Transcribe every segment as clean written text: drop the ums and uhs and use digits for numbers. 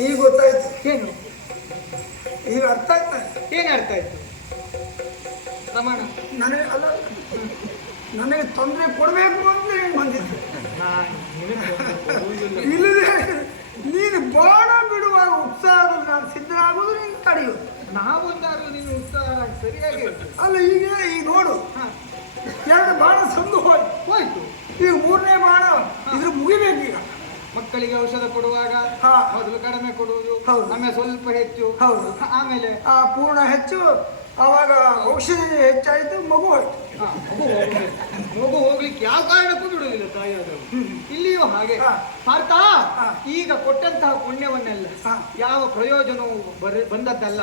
ಈಗ ಗೊತ್ತಾಯ್ತು. ಏನು ಈಗ ಅರ್ಥ ಆಯ್ತಾ? ಏನು ಅರ್ಥ ಆಯ್ತು ರಮಣ? ನನಗೆ ತೊಂದರೆ ಕೊಡಬೇಕು ಅಂದ್ರೆ ಏನು ಬಂದಿತ್ತು? ಇಲ್ಲದೆ ನೀನು ಬಾಣ ಬಿಡುವಾಗ ಉತ್ಸಾಹದಲ್ಲಿ ನಾನು ಸಿದ್ಧರಾಗೋದು ನೀನು ತಡೆಯೋದು. ನಾವೊಂದಾರು ನೀನು ಉತ್ಸಾಹ ಸರಿಯಾಗಿ ಅಲ್ಲ ಈಗ ನೋಡು, ಎರಡು ಬಾಣ ಸಂದು ಹೋಯ್ತು. ಈಗ ಮೂರನೇ ಬಾಣ ಇದ್ರ ಮುಗಿಬೇಕು. ಈಗ ಮಕ್ಕಳಿಗೆ ಔಷಧ ಕೊಡುವಾಗ ಮೊದಲು ಕಡಿಮೆ ಕೊಡುವುದು, ಆಮೇಲೆ ಸ್ವಲ್ಪ ಹೆಚ್ಚು, ಆಮೇಲೆ ಪೂರ್ಣ ಹೆಚ್ಚು, ಆವಾಗ ಔಷಧಿ ಹೆಚ್ಚಾಯ್ತು, ಮಗು ಹೋಯ್ತು. ಮಗು ಹೋಗ್ಲಿಕ್ಕೆ ಯಾವ ಕಾರಣಕ್ಕೂ ಬಿಡುವುದಿಲ್ಲ ತಾಯಿಯಾದವರು. ಇಲ್ಲಿಯೂ ಹಾಗೆ ಪಾರ್ಥ, ಈಗ ಕೊಟ್ಟಂತಹ ಪುಣ್ಯವನ್ನೆಲ್ಲ ಯಾವ ಪ್ರಯೋಜನವೂ ಬಂದದ್ದಲ್ಲ.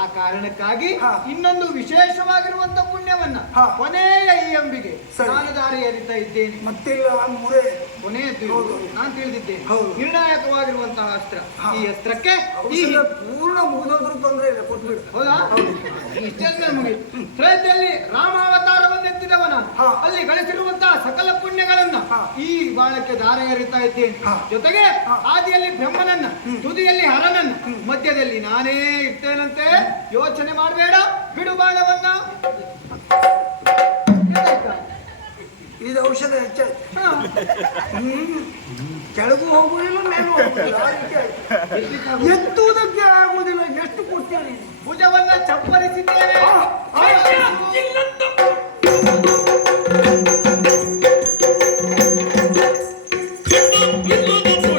ಆ ಕಾರಣಕ್ಕಾಗಿ ಇನ್ನೊಂದು ವಿಶೇಷವಾಗಿರುವಂತಹ ಪುಣ್ಯವನ್ನ ಕೊನೆಯ ಈ ಅಂಬಿಗೆ ನಾನು ದಾರಿ ಎರಿತಾ ಇದ್ದೇನೆ. ಮತ್ತಿಲ್ಲ ಮುರೆ ಕೊನೆಯದ್ದು ನಾನು ತಿಳಿದಿದ್ದೇನೆ. ನಿರ್ಣಾಯಕವಾಗಿರುವಂತಹ ಅಸ್ತ್ರ. ಈ ಅಸ್ತ್ರಕ್ಕೆ ಪೂರ್ಣ ಮುಗಿದೋದ್ರೂ ತೊಂದರೆ ಇಲ್ಲ, ಕೊಟ್ಬಿಡು. ಹೌದಾ? ಇಷ್ಟೆಲ್ಲ ಮುಗಿದು ಶ್ರೇಷ್ಠದಲ್ಲಿ ರಾಮಾವತಾರವನ್ನು ಎತ್ತಿದವ ನಾನು. ಅಲ್ಲಿ ಗಳಿಸಿರುವಂತಹ ಸಕಲ ಪುಣ್ಯಗಳನ್ನ ಈ ಬಾಳಕ್ಕೆ ದಾರ ಎರಿತಾ ಇದ್ದೇನೆ. ಜೊತೆಗೆ ಆದಿಯಲ್ಲಿ ಬ್ರಹ್ಮನನ್ನ, ತುದಿಯಲ್ಲಿ ಹರನನ್ನ, ಮಧ್ಯದಲ್ಲಿ ನಾನೇ ಇರ್ತೇನಂತೆ. ಯೋಚನೆ ಮಾಡಬೇಡ, ಬಿಡು ಬಾಣವನ್ನ. ಇದು ಔಷಧ ಹೆಚ್ಚಾಯ್ತು. ಕೆಳಗೂ ಹೋಗುವುದಿಲ್ಲ, ಮೇಲೂ ಹೋಗುವುದಿಲ್ಲ, ಎತ್ತುವುದಕ್ಕೆ ಆಗುವುದಿಲ್ಲ. ಎಷ್ಟು ಕೊಡ್ತೀಯ? ಭುಜವನ್ನ ಚಪ್ಪರಿಸಿದ್ದೇನೆ.